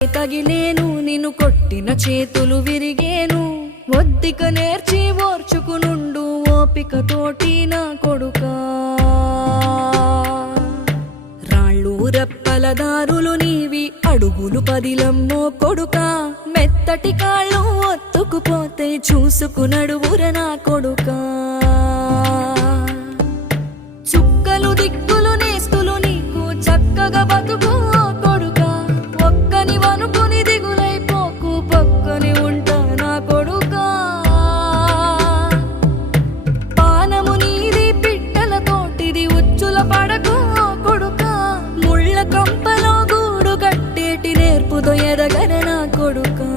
తగిలేను నిన్ను కొట్టిన చేతులు విరిగేను ఒద్దిక నేర్చి ఓర్చుకునుండు ఓపిక తోటి నా కొడుకా రాళ్ళు రెప్పల దారులు నీవి అడుగులు పదిలమ్మో కొడుకా మెత్తటి కాళ్ళు ఒత్తుకుపోతే చూసుకునడువుర నా కొడుకా చుక్కలు దిక్కులు నేస్తులు నీకు చక్కగా బతుకు కొడుకా ఒక్కని వనుకుని దిగులైపోకు పక్కని ఉంటా నా కొడుకా పానము నీది పిట్టల తోటిది ఉచ్చుల పడకు కొడుకా ముళ్ళ కంపలో గూడు కట్టేటి నేర్పుతో ఎదగన నా కొడుకా